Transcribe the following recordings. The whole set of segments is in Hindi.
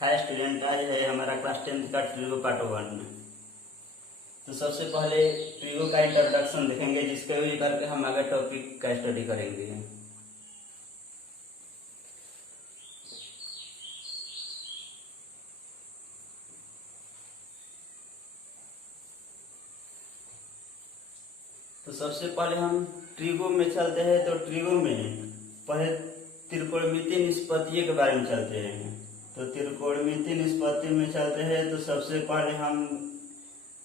हाय स्टूडेंट, आज है हमारा क्लास 10th का ट्रिगो पार्ट 1। तो सबसे पहले ट्रिगो का इंट्रोडक्शन देखेंगे, जिसके यूज करके हम आगे टॉपिक का स्टडी करेंगे। तो सबसे पहले हम ट्रिगो में चलते हैं। तो ट्रिगो में पहले त्रिकोणमितीय निष्पत्तियों के बारे में चलते हैं। तो त्रिकोणमितीय निष्पत्ति में चलते हैं। तो सबसे पहले हम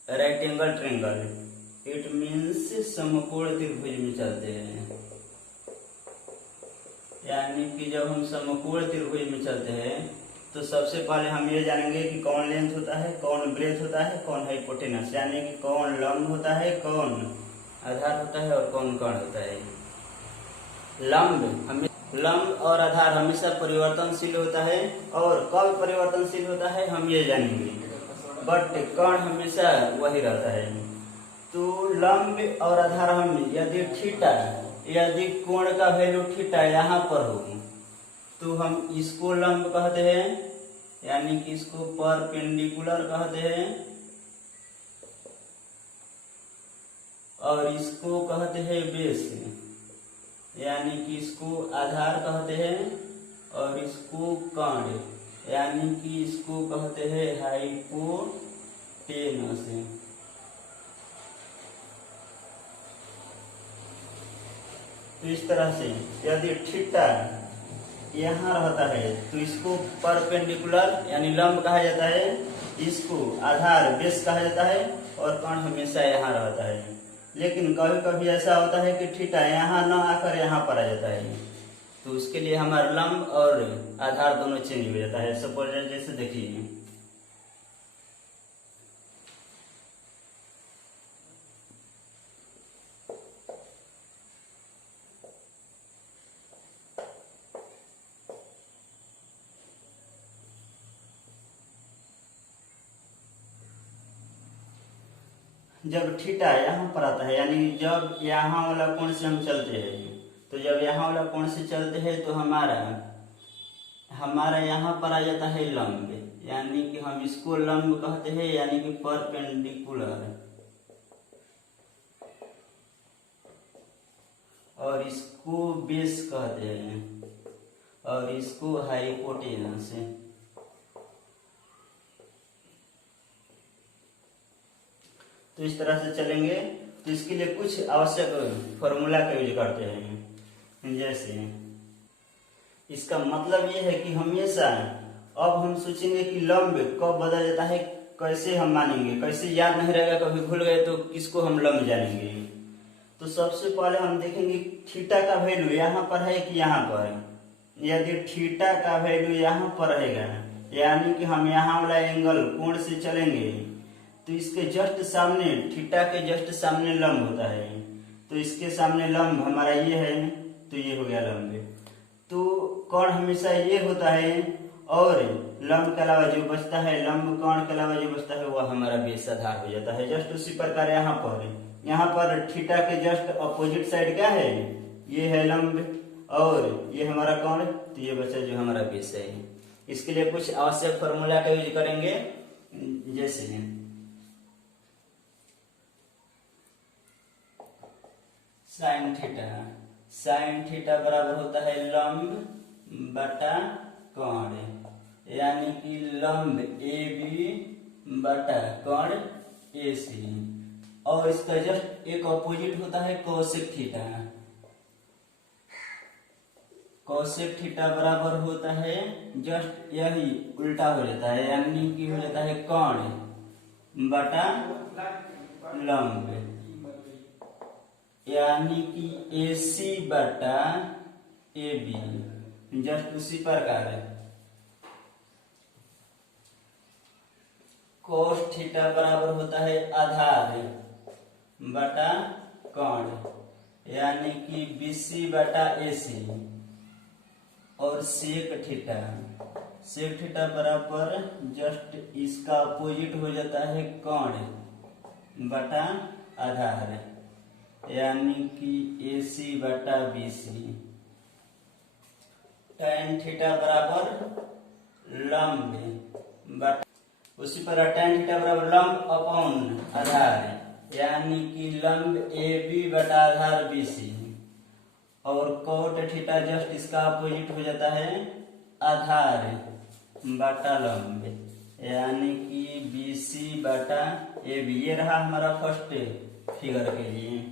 right angle triangle, it means समकोण त्रिभुज में चलते हैं। यानी कि जब हम समकोण त्रिभुज में चलते हैं तो सबसे पहले हम ये जानेंगे कि कौन लेंथ होता है, कौन ब्रेथ होता है, कौन हाइपोटेनस, यानी कि कौन लंब होता है, कौन आधार होता है और कौन कर्ण होता है। लंब और आधार हमेशा परिवर्तनशील होता है, और कब परिवर्तनशील होता है हम ये जानेंगे, बट कर्ण हमेशा वही रहता है। तो लंब और आधार हम यदि कोण का वैल्यू थीटा यहाँ पर हो तो हम इसको लंब कहते हैं, यानी कि इसको परपेंडिकुलर कहते हैं, और इसको कहते हैं बेस, यानी कि इसको आधार कहते हैं, और इसको कर्ण यानी कि इसको कहते हैं हाइपोटेनस। तो इस तरह से यदि थीटा यहाँ रहता है तो इसको परपेंडिकुलर यानी लंब कहा जाता है, इसको आधार बेस कहा जाता है, और कर्ण हमेशा यहाँ रहता है। लेकिन कभी कभी ऐसा होता है कि थीटा यहाँ न आकर यहाँ पर आ जाता है, तो उसके लिए हमारा लंब और आधार दोनों चेंज हो जाता है। सपोज जैसे देखिए, जब थीटा यहाँ पर आता है, यानी जब यहाँ वाला कोण से हम चलते हैं, तो जब यहाँ वाला कोण से चलते हैं तो हमारा यहाँ पर आ जाता है लंब, यानी कि हम इसको लंब कहते हैं, यानी कि परपेंडिकुलर, और इसको बेस कहते हैं, और इसको हाइपोटेनस। तो इस तरह से चलेंगे। तो इसके लिए कुछ आवश्यक फॉर्मूला का यूज करते हैं। जैसे इसका मतलब ये है कि हमेशा अब हम सोचेंगे कि लंब कब बदल जाता है, कैसे हम मानेंगे, कैसे याद नहीं रहेगा, कभी भूल गए तो किसको हम लंब जानेंगे। तो सबसे पहले हम देखेंगे थीटा का वैल्यू यहाँ पर है कि यहाँ पर। यदि थीटा का वैल्यू यहाँ पर रहेगा, यानी कि हम यहाँ वाला एंगल कोण से चलेंगे, तो इसके जस्ट सामने, थीटा के जस्ट सामने लंब होता है। तो इसके सामने लंब हमारा ये है, तो ये हो गया लंब। तो कर्ण हमेशा ये होता है, और लंब के अलावा जो बचता है, लंब कर्ण के अलावा जो बचता है वह हमारा बेस आधार हो जाता है। जस्ट उसी प्रकार यहाँ पर थीटा के जस्ट अपोजिट साइड क्या है, ये है लंब, और ये हमारा कर्ण, तो ये बचा जो हमारा बेस है। इसके लिए कुछ आवश्यक फॉर्मूला का यूज करेंगे। जैसे साइन थीटा बराबर होता है लंब बटा कर्ण, यानी कि लंब ए बी बटा कर्ण ए सी, और इसका जस्ट एक ऑपोजिट होता है कोसेक थीटा। कोसेक थीटा बराबर होता है जस्ट यही उल्टा हो जाता है, यानी कि हो जाता है कर्ण बटा लंब, यानी कि AC बटा AB, जस्ट उसी प्रकार है। कोस थीटा बराबर होता है आधार बटा कर्ण, यानी कि BC बटा AC, और सेक थीटा बराबर जस्ट इसका अपोजिट हो जाता है कर्ण बटा आधार, यानी कि AC बटा BC। tan थीटा बराबर लंब उसी पर tan थीटा बराबर लंब अपॉन आधार, यानी कि लंब AB बटा आधार BC, और cot थीटा जस्ट इसका अपोजिट हो जाता है आधार बटा लंब, यानी कि BC बटा AB। ये रहा हमारा फर्स्ट फिगर के लिए।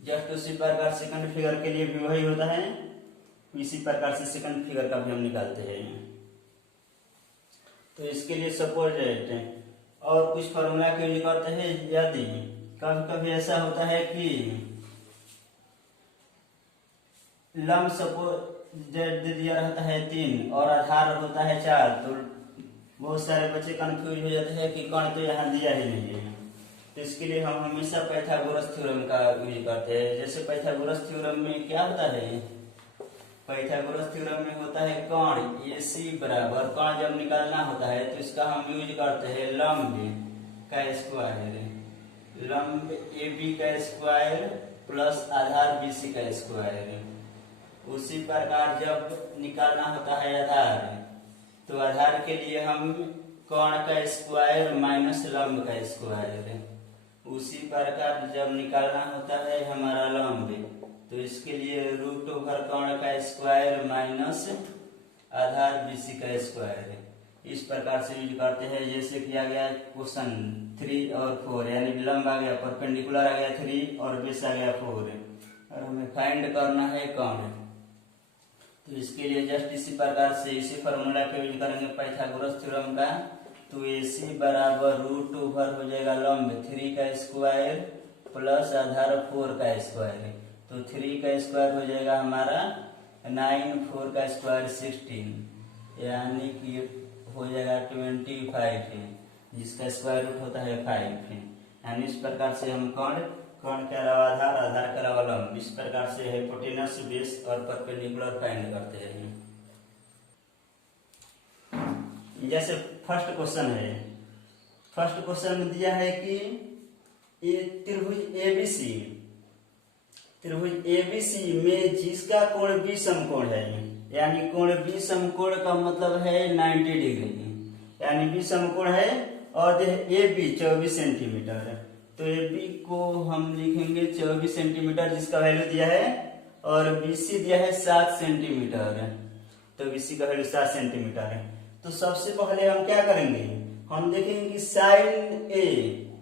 जस्ट उसी प्रकार सेकंड फिगर के लिए भी वही होता है, इसी प्रकार से सेकंड फिगर का भी हम निकालते हैं। तो इसके लिए सपोज और कुछ फॉर्मूला के यूज करते हैं। यदि कभी कभी ऐसा होता है कि लंब सपोज दे दिया रहता है 3 और आधार होता है 4, तो बहुत सारे बच्चे कंफ्यूज हो जाते हैं कि कौन तो यहाँ दिया ही नहीं है। तो इसके लिए हम हमेशा पाइथागोरस थ्योरम का यूज करते हैं। जैसे पाइथागोरस थ्योरम में क्या होता है, पाइथागोरस थ्योरम में होता है कोण AC बराबर, कोण जब निकालना होता है तो इसका हम यूज करते हैं लंब का स्क्वायर, लंब AB का स्क्वायर प्लस आधार BC का स्क्वायर। उसी प्रकार जब निकालना होता है आधार, तो आधार के लिए हम कोण का स्क्वायर माइनस लंब का स्क्वायर। उसी प्रकार जब निकालना होता है हमारा लंब, तो इसके लिए रूट ओवर कोण का स्क्वायर माइनस आधार BC का स्क्वायर। इस प्रकार से यूज करते हैं। जैसे किया गया क्वेश्चन 3 और 4, यानी लंब आ गया, परपेंडिकुलर आ गया 3 और बेस आ गया 4, और हमें फाइंड करना है कोण। तो इसके लिए जस्ट इसी प्रकार से इसी फॉर्मूला का यूज करेंगे पाइथागोरस थ्योरम का। तो AC बराबर रूट ओवर हो जाएगा लंब 3 का स्क्वायर प्लस आधार 4 का स्क्वायर। तो 3 का स्क्वायर हो जाएगा हमारा 9, 4 का स्क्वायर 16, यानी कि हो जाएगा 25, जिसका स्क्वायर रूट होता है 5। यानी इस प्रकार से हम कोण के अलावा आधार, आधार के अलावा लंब, इस प्रकार से हाइपोटेनस, बेस और परपेंडिकुलर फाइंड करते हैं। जैसे फर्स्ट क्वेश्चन है, फर्स्ट क्वेश्चन में दिया है कि त्रिभुज ABC में जिसका कोण B समकोण है, यानी कोण B समकोण का मतलब है 90 डिग्री, यानी B समकोण है और AB 24 सेंटीमीटर। तो AB को हम लिखेंगे 24 सेंटीमीटर, जिसका वैल्यू दिया है, और BC दिया है 7 सेंटीमीटर। तो BC का वैल्यू 7 सेंटीमीटर है। तो सबसे पहले हम क्या करेंगे, हम देखेंगे कि साइन A,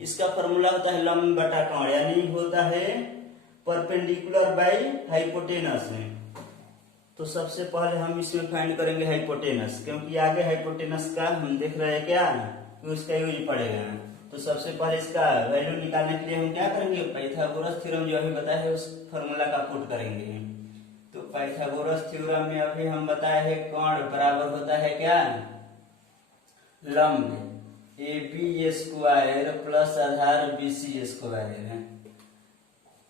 इसका फॉर्मूला होता है लंब बटा कोण, यानी होता है परपेंडिकुलर बाई हाइपोटेनस। तो सबसे पहले हम इसमें फाइंड करेंगे हाइपोटेनस, क्योंकि आगे हाइपोटेनस का हम देख रहे हैं क्या कि उसका यूज पड़ेगा। तो सबसे पहले इसका वैल्यू निकालने के लिए हम क्या करेंगे, पाइथागोरस थ्योरम जो अभी बताया है उस फॉर्मूला का पुट करेंगे। तो पाइथागोरस थ्योरम में अभी हम बताए हैं कोण बराबर होता है क्या, लंब AB स्क्वायर प्लस आधार BC स्क्वायर।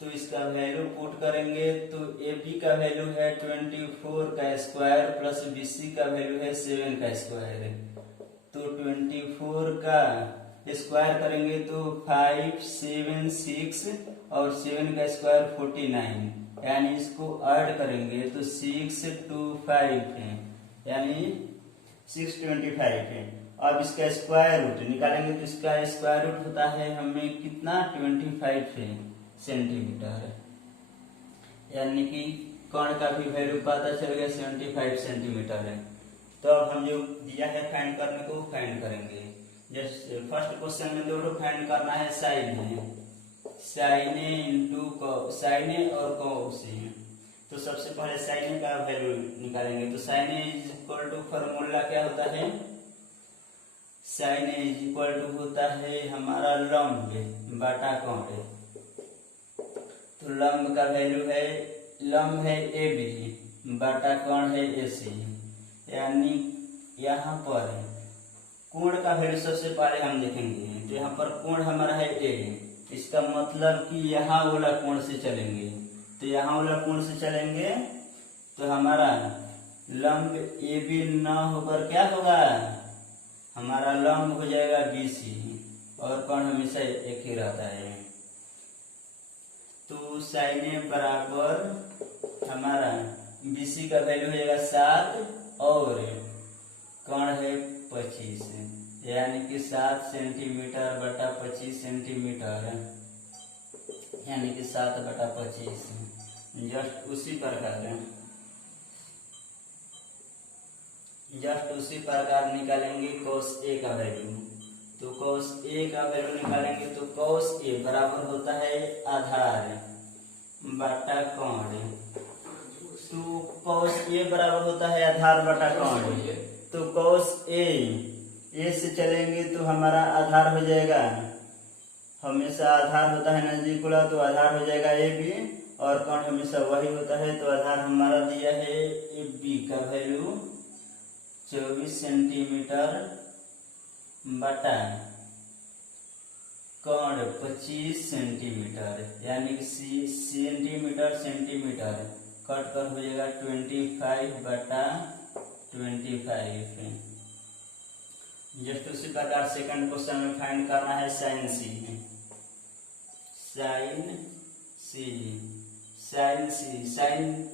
तो इसका वैल्यू पुट करेंगे, तो AB का वैल्यू है 24 का स्क्वायर प्लस BC का वैल्यू है 7 का स्क्वायर। तो 24 का स्क्वायर करेंगे तो 5, 7, 6 और 7 का स्क्वायर 49, यानी इसको ऐड करेंगे तो 625 है, यानी 625 है। अब इसका स्क्वायर रूट निकालेंगे तो इसका स्क्वायर रूट होता है हमें कितना, 25 सेंटीमीटर, यानी कि कोण का भी वैल्यू पता चल गया 75 सेंटीमीटर है। तो अब हम जो दिया है फाइंड करने को फाइंड करेंगे। जैसे फर्स्ट क्वेश्चन में दोनों फाइंड करना है साइने इंटू साइने और कोसे। तो सबसे पहले साइने का वैल्यू निकालेंगे। तो साइने इज इक्वल टू फॉर्मूला क्या होता है, साइने इज इक्वल टू होता है हमारा लंब बटा कोण। तो लंब का वैल्यू है, लंब है AB बटा कोण है AC, यानी यहाँ पर कोण का वैल्यू सबसे पहले हम देखेंगे। तो यहाँ पर कोण हमारा है A, इसका मतलब कि यहाँ वाला कोण से चलेंगे। तो यहाँ वाला कोण से चलेंगे तो हमारा लंब AB न होकर क्या होगा, हमारा लंब हो जाएगा BC, और कोण हमेशा एक ही रहता है। तो साइने बराबर हमारा BC का वैल्यू हो जाएगा 7 और कोण है 25, यानी कि 7 सेंटीमीटर बटा 25 सेंटीमीटर, यानी कि 7/25। जस्ट उसी प्रकार निकालेंगे cos A का वैल्यू। तो cos A का वैल्यू निकालेंगे तो cos A बराबर होता है आधार बटा कोण। तो cos A बराबर होता है आधार बटा कोण। तो cos A से चलेंगे तो हमारा आधार हो जाएगा, हमेशा आधार होता है नजदीक वाला, तो आधार हो जाएगा AB, और कोण हमेशा वही होता है। तो आधार हमारा दिया है AB का वैल्यू 24 सेंटीमीटर बटा कोण 25 सेंटीमीटर, यानी कि सेंटीमीटर कट कर हो जाएगा 25/25। जस्ट उसी प्रकार सेकंड क्वेश्चन में फाइंड करना है साइन साइन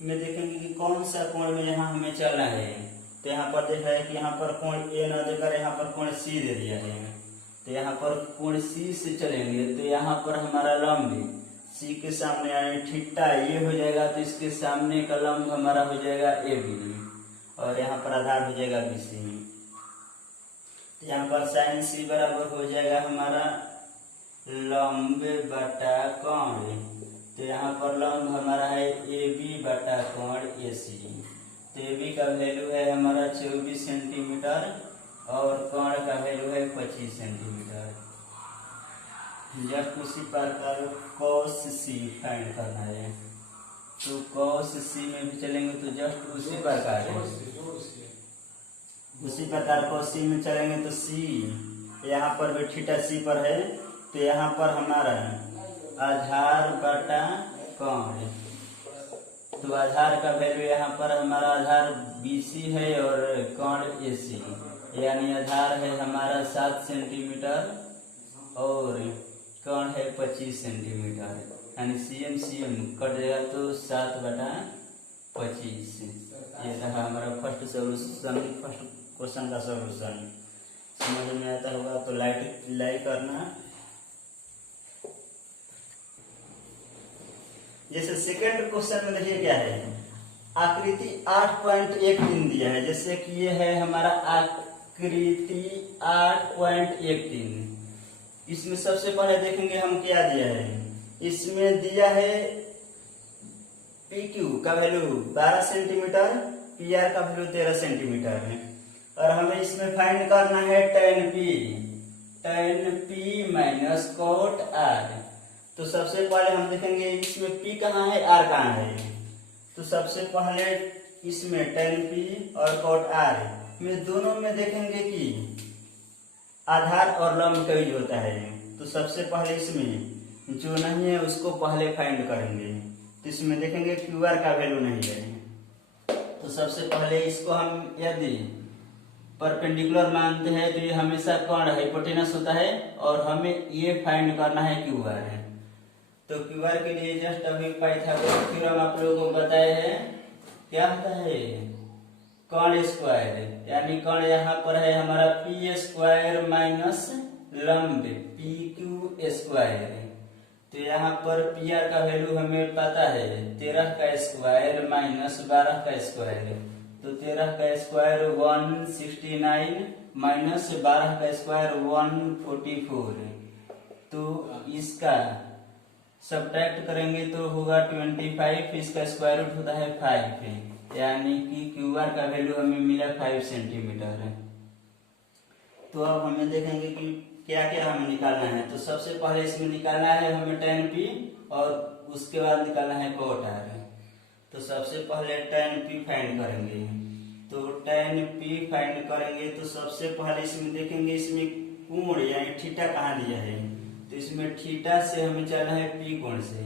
में देखेंगे कि कौन सा कोण में यहाँ हमें चलना है। तो यहाँ पर देखा है कि यहाँ पर कोण A न देकर यहाँ पर कोण C दे दिया है। तो यहाँ पर कोण C से चलेंगे तो यहाँ पर हमारा लंब C के सामने यानी थीटा ये हो जाएगा, तो इसके सामने का लंब हमारा हो जाएगा AB, और यहाँ पर आधार हो जाएगा BC। तो यहाँ पर साइन C बराबर हो जाएगा हमारा लंब बटा कोण। तो यहाँ पर लंब हमारा है AB बटा कोण AC। तो AB का वैल्यू है हमारा 24 सेंटीमीटर और कोण का वैल्यू है 25 सेंटीमीटर। जस्ट उसी प्रकार cos C फाइंड करना है। तो cos C में भी चलेंगे तो जस्ट उसी प्रकार cos C में चलेंगे तो C यहाँ पर भी थीटा C पर है। तो यहाँ पर हमारा आधार बटा कोण। तो आधार का वैल्यू यहाँ पर हमारा आधार BC है और कोण AC, यानी आधार है हमारा 7 सेंटीमीटर और कोण है 25 सेंटीमीटर, यानी CM कट जाएगा तो 7/25। ये रहा हमारा फर्स्ट क्वेश्चन का सॉल्यूशन। समझ में आता होगा तो लाइक करना। जैसे सेकंड क्वेश्चन में देखिए क्या है, आकृति 8.13 दिया है। जैसे कि ये है हमारा आकृति 8.13। इसमें सबसे पहले देखेंगे हम क्या दिया है। इसमें दिया है PQ का वैल्यू 12 सेंटीमीटर, PR का वैल्यू 13 सेंटीमीटर है, और हमें इसमें फाइंड करना है tan P minus cot R। तो सबसे पहले हम देखेंगे इसमें P कहाँ है, R कहाँ है। तो सबसे पहले इसमें tan P और cot R में दोनों में देखेंगे कि आधार और लंब का यूज होता है। तो सबसे पहले इसमें जो नहीं है उसको पहले फाइंड करेंगे। तो इसमें देखेंगे QR का वैल्यू नहीं है। तो सबसे पहले इसको हम यदि परपेंडिकुलर मानते हैं तो ये हमेशा कोण हाइपोटेनस होता है, और हमें ये फाइंड करना है QR है। तो QR के लिए जस्ट अभी पाइथागोरस थ्योरम आप लोगों को बताए हैं। क्या होता है कोण स्क्वायर, यानी कोण यहाँ पर है हमारा P स्क्वायर माइनस लंब PQ स्क्वायर। तो यहाँ पर PR का वैल्यू हमें पता है 13 का स्क्वायर माइनस 12 का स्क्वायर। तो 13 का स्क्वायर 169 माइनस 12 का स्क्वायर 144। तो इसका सब्ट्रैक्ट करेंगे तो होगा 25, इसका स्क्वायर रूट होता है 5, यानी कि QR का वैल्यू हमें मिला 5 सेंटीमीटर है। तो अब हमें देखेंगे कि क्या क्या हमें निकालना है। तो सबसे पहले इसमें निकालना है हमें tan P और उसके बाद निकालना है cot R। तो सबसे पहले tan P फाइंड करेंगे। तो tan P फाइंड करेंगे तो सबसे पहले इसमें देखेंगे इसमें कोण यानी थीटा कहाँ दिया है। तो इसमें थीटा से हमें चलना है P कोण से।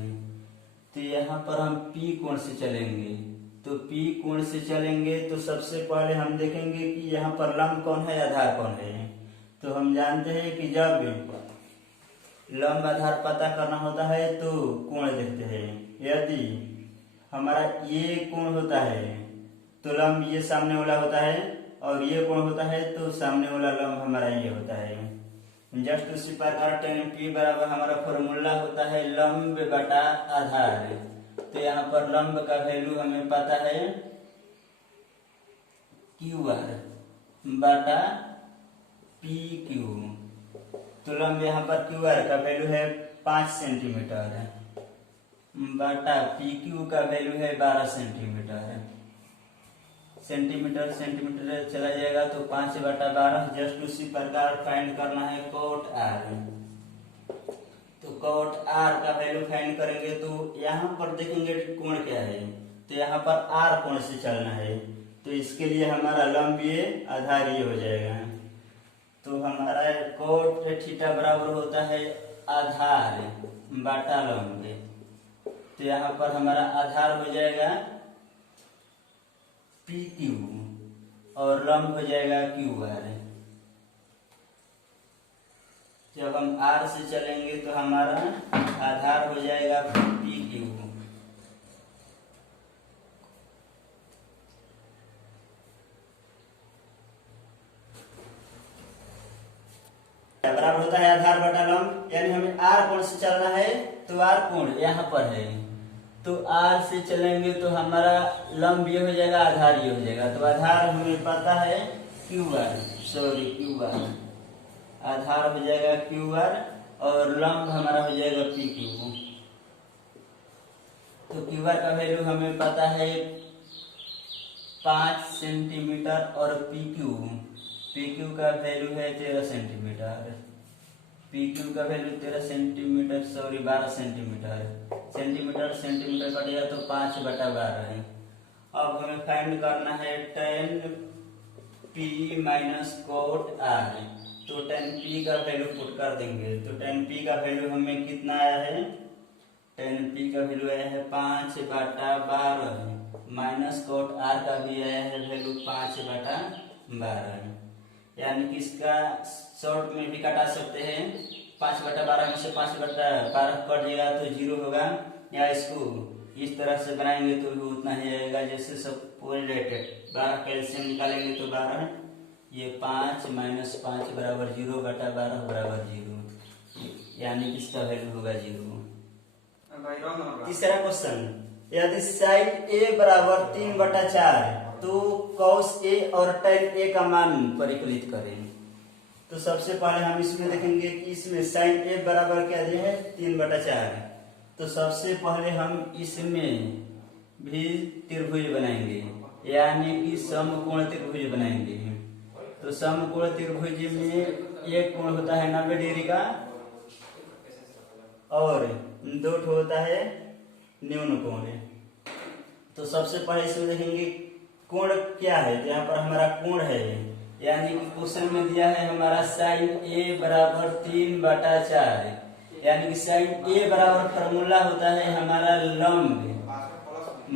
तो यहाँ पर हम P कोण से चलेंगे। तो P कोण से चलेंगे तो सबसे पहले हम देखेंगे कि यहाँ पर लंब कौन है, आधार कौन है। तो हम जानते हैं कि जब लंब आधार पता करना होता है तो कोण देखते हैं। यदि हमारा ये कोण होता है तो लंब ये सामने वाला होता है, और ये कोण होता है, तो सामने वाला लंब हमारा ये होता है। जस्ट उसी प्रकार tan p बराबर हमारा फॉर्मूला होता है लंब बटा आधार। तो यहाँ पर लंब का वैल्यू हमें पता है QR बटा PQ। तो लंब यहाँ पर QR का वैल्यू है 5 सेंटीमीटर बटा PQ का वैल्यू है 12 सेंटीमीटर। सेंटीमीटर सेंटीमीटर चला जाएगा तो 5 बटा 12। जस्ट उसी प्रकार फाइंड करना है कोट R। तो कोट R का वैल्यू फाइंड करेंगे तो यहाँ पर देखेंगे कोण क्या है, तो यहाँ पर R कोण से चलना है। तो इसके लिए हमारा लंब ये आधार ये हो जाएगा। तो हमारा कोट थीटा बराबर होता है आधार बटा लंब। तो यहाँ पर हमारा आधार हो जाएगा PQ और लंब हो जाएगा QR। जब हम R से चलेंगे तो हमारा आधार हो जाएगा PQ बराबर होता है आधार बटा लंब। यानी हमें R कोण से चलना है, तो R कोण यहाँ पर है, तो R से चलेंगे तो हमारा लंब ये हो जाएगा, आधार ये हो जाएगा। तो आधार हमें पता है QR, QR आधार हो जाएगा QR और लंब हमारा हो जाएगा PQ। तो QR का वैल्यू हमें पता है 5 सेंटीमीटर और PQ का वैल्यू है 13 सेंटीमीटर। PQ का value 13 centimetre 12 centimetre. Centimetre centimetre कटेगा तो 5 बटा 12 है। अब हमें फाइंड करना है tan P minus cot R। तो tan P का वैल्यू पुट कर देंगे। तो tan P का वैल्यू हमें कितना आया है, tan P का वैल्यू आया है 5 बटा 12 माइनस कोट R का भी आया है वैल्यू 5 बटा 12। यानी कि इसका शॉर्ट में भी काटा सकते हैं। 5 बटा 12 में से 5 बटा 12 कट जाएगा तो 0 होगा, या इसको इस तरह से बनाएंगे तो भी उतना ही आएगा। जैसे सब रिलेटेड 12 कैल्शियम निकालेंगे तो 12, ये 5 माइनस 5 बराबर 0 बटा 12 बराबर 0, यानी कि इसका वैल्यू होगा 0। तीसरा क्वेश्चन, यदि साइन A बराबर 3 बटा 4 तो cos A और tan A का मान परिकलित करें। तो सबसे पहले हम इसमें देखेंगे कि इसमें sin A बराबर क्या दिया है 3 बटा 4। तो सबसे पहले हम इसमें भी त्रिभुज बनाएंगे, यानी कि समकोण त्रिभुज बनाएंगे। तो समकोण त्रिभुज में एक कोण होता है 90 डिग्री का और 2 होता है न्यून कोण। तो सबसे पहले इसमें देखेंगे कोण क्या है। तो यहाँ पर हमारा कोण है, यानी कि क्वेश्चन में दिया है हमारा sin A बराबर 3 बटा 4। यानी कि sin A बराबर फॉर्मूला होता है हमारा लंब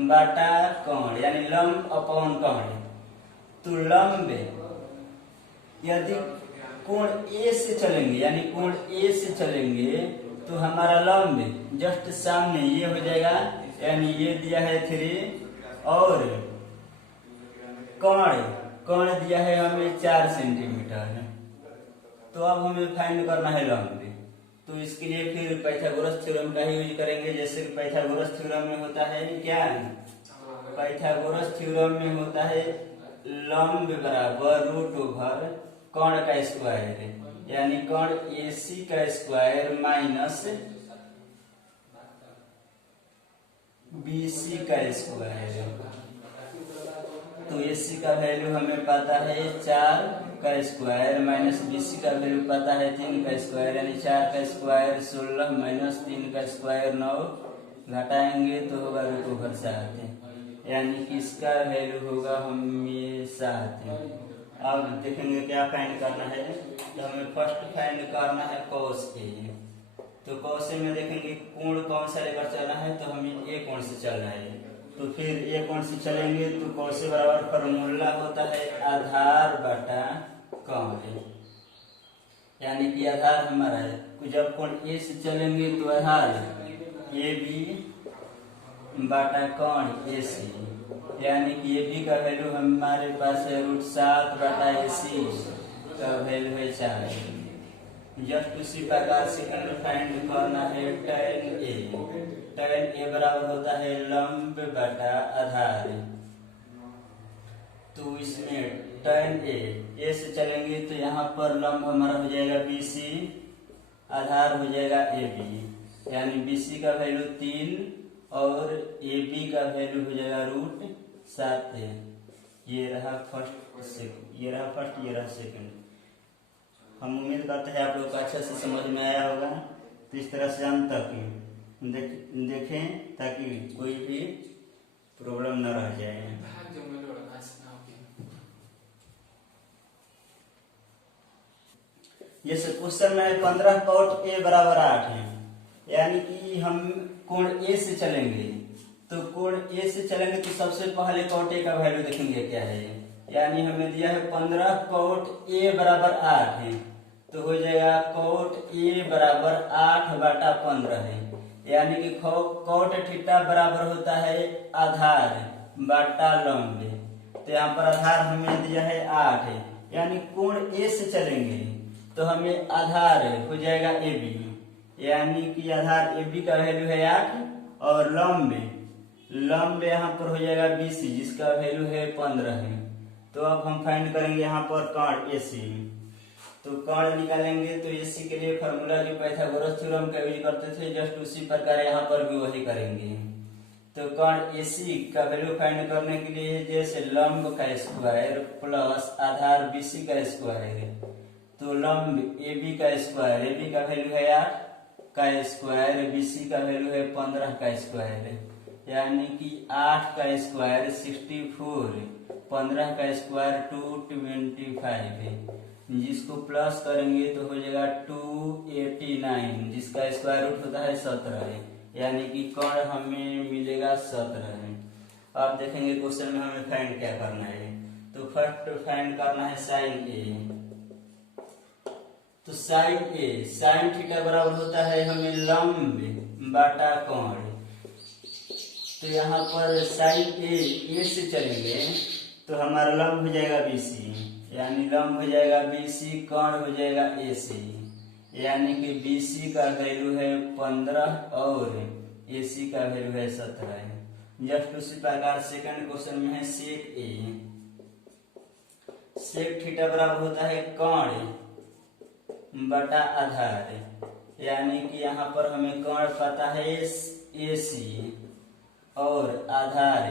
बटा कोण, यानी लंब अपॉन कोण। तो लंब यदि कोण A से चलेंगे, यानी कोण A से चलेंगे तो हमारा लंब जस्ट सामने ये हो जाएगा, यानी ये दिया है 3 और कोण दिया है हमें 4 सेंटीमीटर। तो अब हमें फाइंड करना है लंब। तो इसके लिए फिर पाइथागोरस थ्योरम का ही यूज करेंगे। जैसे कि पाइथागोरस थ्योरम में होता है क्या, पाइथागोरस थ्योरम में होता है लंब बराबर रूट ओवर कोण का स्क्वायर, यानी कोण AC का स्क्वायर माइनस BC का स्क्वायर। तो AC का वैल्यू हमें पता है 4 का स्क्वायर माइनस BC का वैल्यू पता है 3 का स्क्वायर, यानी 4 का स्क्वायर 16 माइनस 3 का स्क्वायर 9, घटाएंगे तो होगा रूट ओवर 7, यानी कि इसका वैल्यू होगा हमें 7। अब देखेंगे क्या फाइंड करना है। तो हमें फर्स्ट फाइंड करना है cos A। तो cos A में देखेंगे कोण कौन सा लेकर चलना है, तो हमें A कोण से चलना है। तो फिर A कोण से चलेंगे तो cos A बराबर फॉर्मूला होता है आधार बटा कोण, यानी कि आधार हमारा है। तो जब कोण A से चलेंगे तो आधार AB बटा कोण AC। यानी कि ए बी का वैल्यू हमारे पास है √7/AC का वैल्यू है 4। जस्ट उसी प्रकार सेकंड फाइंड करना है tan A बराबर होता है लंब बटा आधार। तो इसमें tan A से चलेंगे तो यहाँ पर लंब हमारा हो जाएगा BC, आधार हो जाएगा AB, यानी BC का वैल्यू 3 और AB का वैल्यू हो जाएगा √7। ये रहा फर्स्ट, ये रहा सेकंड। हम उम्मीद करते हैं आप लोग को अच्छा से समझ में आया होगा। तो इस तरह से अंत तक देखें ताकि कोई भी प्रॉब्लम न रह जाए। जैसे क्वेश्चन में 15 cot A बराबर 8 है, यानी कि हम कोण A से चलेंगे। तो कोण A से चलेंगे तो सबसे पहले cot A का वैल्यू देखेंगे क्या है। यानी हमें दिया है 15 cot A बराबर 8 है, तो हो जाएगा cot A बराबर 8/15 है। यानी कि cot थीटा बराबर होता है आधार बटा लंब। तो यहाँ पर आधार हमें दिया है 8 है, यानी कोण A से चलेंगे तो हमें आधार हो जाएगा AB, यानी कि आधार AB का वैल्यू है 8 और लंब यहाँ पर हो जाएगा BC जिसका वैल्यू है 15 है। तो अब हम फाइंड करेंगे यहाँ पर कर्ण AC। तो कर्ण निकालेंगे तो AC के लिए फॉर्मूला जो पाइथागोरस थ्योरम का यूज करते थे जस्ट उसी प्रकार यहाँ पर भी वही करेंगे। तो कर्ण AC का वैल्यू फाइंड करने के लिए जैसे लंब का स्क्वायर प्लस आधार BC का स्क्वायर, तो लंब AB का स्क्वायर, AB का वैल्यू है 8 का स्क्वायर, BC का वैल्यू है 15 का स्क्वायर, यानी कि 8 का स्क्वायर 64, 15 का स्क्वायर 225, जिसको प्लस करेंगे तो हो जाएगा 289, जिसका स्क्वायर रूट होता है 17, यानी कि कर्ण हमें मिलेगा 17 है। अब देखेंगे क्वेश्चन में हमें फाइंड क्या करना है। तो फर्स्ट फाइंड करना है साइन A। तो साइन थीटा बराबर होता है हमें लंब बटा कोण। तो यहाँ पर साइन A से चलेंगे तो हमारा लंब हो जाएगा BC, यानी लंब हो जाएगा BC, कोण हो जाएगा AC, यानी कि BC का वैल्यू है 15 और AC का वैल्यू है 17। जस्ट उसी प्रकार सेकंड क्वेश्चन में है सेक A। सेक थीटा बराबर होता है कोण बटा आधार, यानी कि यहाँ पर हमें कोण पता है AC और आधार,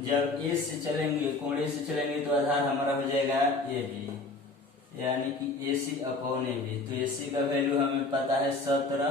जब A से चलेंगे कोण A से चलेंगे तो आधार हमारा हो जाएगा AB, यानी कि AC/AB। तो AC का वैल्यू हमें पता है 17